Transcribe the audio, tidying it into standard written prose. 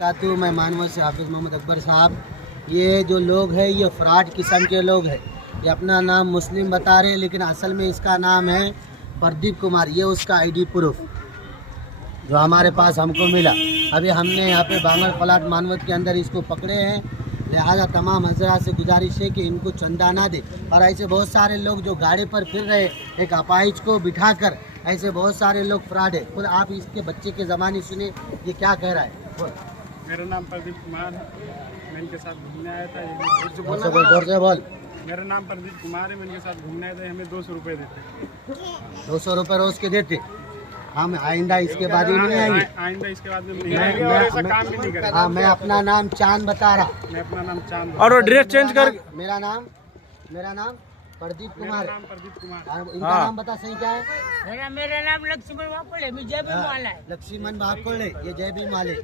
मैं मानव से हाफिज़ मोहम्मद अकबर साहब। ये जो लोग हैं ये फ्रॉड किस्म के लोग हैं। ये अपना नाम मुस्लिम बता रहे हैं लेकिन असल में इसका नाम है प्रदीप कुमार। ये उसका आईडी प्रूफ जो हमारे पास हमको मिला। अभी हमने यहाँ पे बांगड़ प्लाट मानवत के अंदर इसको पकड़े हैं। लिहाजा तमाम हजरात से गुजारिश है कि इनको चंदा ना दे। और ऐसे बहुत सारे लोग जो गाड़ी पर फिर रहे एक अपाहिज को बिठाकर, ऐसे बहुत सारे लोग फ्रॉड है। खुद आप इसके बच्चे के ज़बानी सुने ये क्या कह रहा है। मेरा नाम प्रदीप कुमार है। मैं इनके साथ घूमने आया था। जोर से बोल। मेरा नाम प्रदीप कुमार है। मैं इनके साथ घूमने आया था। हमें 200 रुपये देते। 200 रुपये रोज के देते। हम आइंदा इसके बाद ही नहीं आएंगे। आइंदा इसके बाद में नहीं आएंगे और ऐसा काम भी नहीं करेंगे। हाँ, मैं अपना नाम चांद बता रहा। मैं अपना नाम चांद और वो ड्रेस चेंज कर। मेरा नाम प्रदीप कुमार है। प्रदीप कुमार। इनका नाम बता सही क्या है। मेरा नाम लक्ष्मण वाकोले, मैं जय भीम वाला है। लक्ष्मण वाकोले, ये जय भीम वाले।